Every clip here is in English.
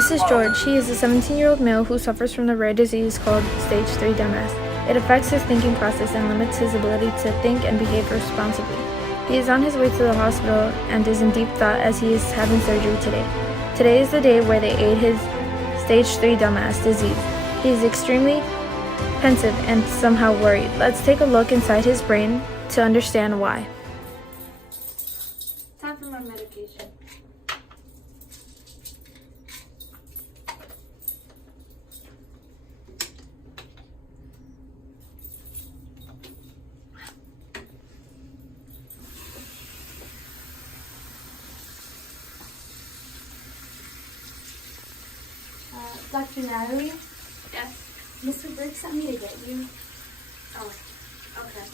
This is George. He is a 17-year-old male who suffers from the rare disease called stage 3 MS. It affects his thinking process and limits his ability to think and behave responsibly. He is on his way to the hospital and is in deep thought as he is having surgery today. Today is the day where they aid his stage 3 MS disease. He is extremely pensive and somehow worried. Let's take a look inside his brain to understand why. Time for my medication. Dr. Natalie, Yes. Mr. Burke sent me to get you. Oh, okay.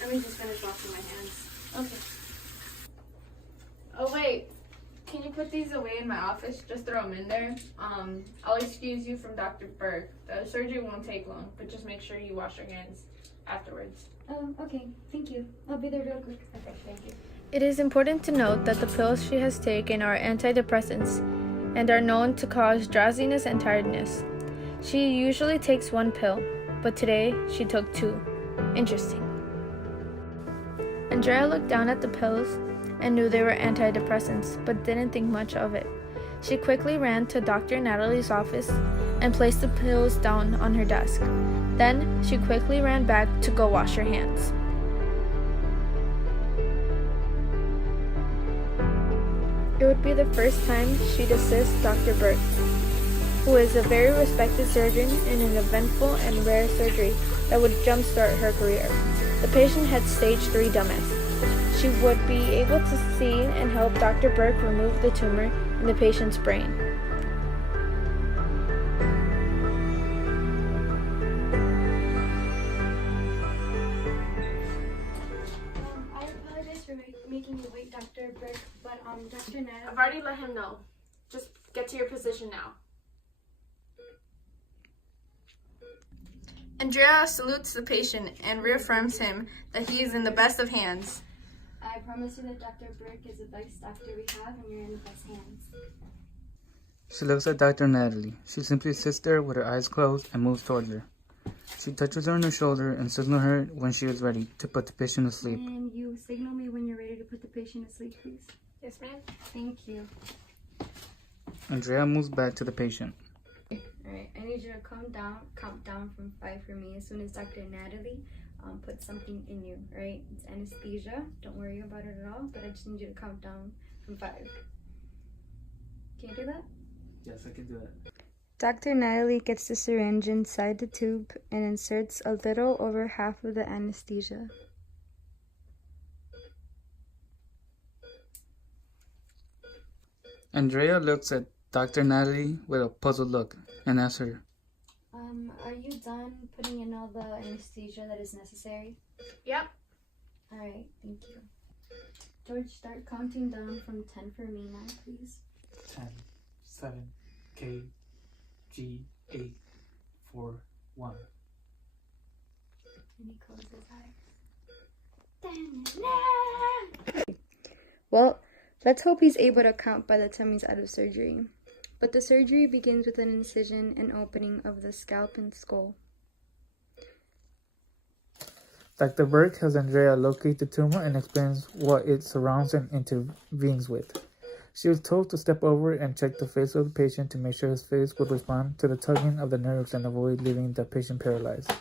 Let me just finish washing my hands. Okay. Oh, wait. Can you put these away in my office? Just throw them in there. I'll excuse you from Dr. Burke. The surgery won't take long, but just make sure you wash your hands afterwards. Okay. Thank you. I'll be there real quick. Okay, thank you. It is important to note that the pills she has taken are antidepressants and are known to cause drowsiness and tiredness. She usually takes one pill, but today she took two. Interesting. Andrea looked down at the pills and knew they were antidepressants, but didn't think much of it. She quickly ran to Dr. Natalie's office and placed the pills down on her desk. Then she quickly ran back to go wash her hands. It would be the first time she'd assist Dr. Burke, who is a very respected surgeon in an eventful and rare surgery that would jumpstart her career. The patient had stage 3 MS. She would be able to see and help Dr. Burke remove the tumor in the patient's brain. I apologize for making you wait, Dr. Burke, but Dr. Natalie. I've already let him know. Just get to your position now. Andrea salutes the patient and reaffirms him that he is in the best of hands. I promise you that Dr. Burke is the best doctor we have, and you're in the best hands. She looks at Dr. Natalie. She simply sits there with her eyes closed and moves towards her. She touches her on her shoulder and signals her when she is ready to put the patient to sleep. And you signal me when you're ready to put the patient to sleep, please. Yes, ma'am. Thank you. Andrea moves back to the patient. Alright, I need you to count down from 5 for me as soon as Dr. Natalie puts something in you, right? It's anesthesia. Don't worry about it at all, but I just need you to count down from 5. Can you do that? Yes, I can do that. Dr. Natalie gets the syringe inside the tube and inserts a little over half of the anesthesia. Andrea looks at Dr. Natalie with a puzzled look and asks her, Are you done putting in all the anesthesia that is necessary? Yep. Alright, thank you. George, start counting down from 10 for me now, please. 10, 7, K, G, 8, 4, 1. And he closes his eyes. Well, let's hope he's able to count by the time he's out of surgery. But the surgery begins with an incision and opening of the scalp and skull. Dr. Burke has Andrea locate the tumor and explains what it surrounds and intervenes with. She was told to step over and check the face of the patient to make sure his face would respond to the tugging of the nerves and avoid leaving the patient paralyzed.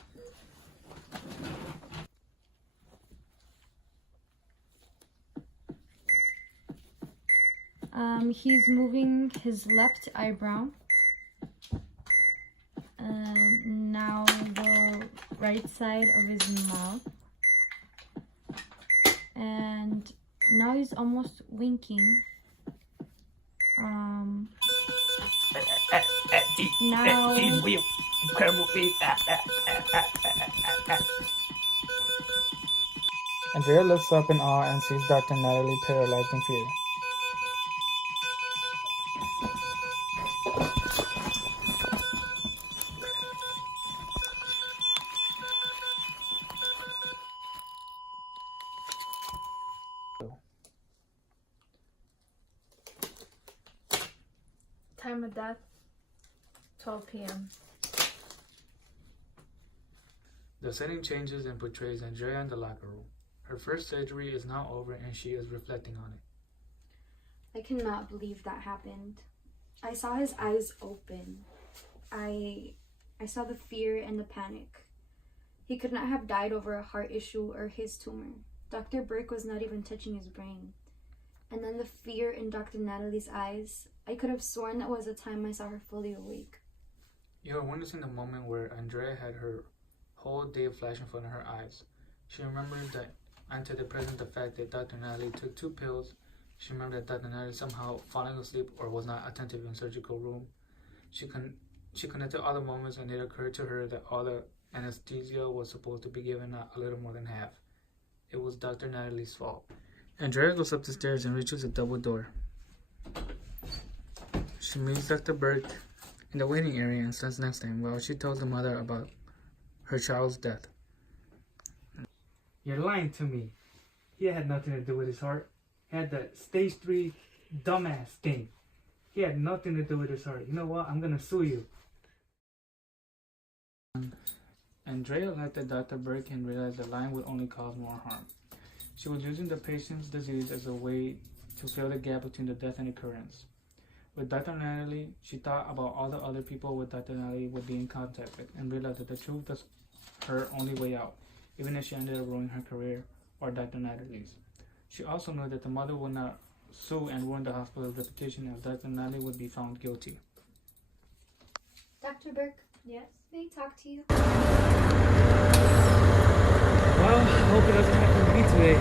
He's moving his left eyebrow. Now the right side of his mouth. And now he's almost winking. Now Incredible feat. Andrea looks up in awe and sees Dr. Natalie paralyzed in fear. Time of death, 12 p.m. The setting changes and portrays Andrea in the locker room. Her first surgery is now over and she is reflecting on it. I cannot believe that happened. I saw his eyes open. I saw the fear and the panic. He could not have died over a heart issue or his tumor. Dr. Burke was not even touching his brain. And then the fear in Dr. Natalie's eyes, I could have sworn that was the time I saw her fully awake. You are witnessing the moment where Andrea had her whole day flash in front of her eyes. She remembers that antidepressant, the fact that Dr. Natalie took 2 pills. She remembered that Dr. Natalie somehow falling asleep or was not attentive in surgical room. She connected all the moments, and it occurred to her that all the anesthesia was supposed to be given a little more than half. It was Dr. Natalie's fault. Andrea goes up the stairs and reaches a double door. She meets Dr. Burke in the waiting area and stands next to him while she tells the mother about her child's death. You're lying to me. He had nothing to do with his heart. He had that stage 3 dumbass thing. He had nothing to do with his heart. You know what? I'm gonna sue you. Andrea looked at Dr. Burke and realized the lying would only cause more harm. She was using the patient's disease as a way to fill the gap between the death and occurrence. With Dr. Natalie, she thought about all the other people with Dr. Natalie would be in contact with and realized that the truth was her only way out, even if she ended up ruining her career or Dr. Natalie's. She also knew that the mother would not sue and ruin the hospital's reputation if Dr. Natalie would be found guilty. Dr. Burke, Yes? may I talk to you? Well, I hope it doesn't happen to me today.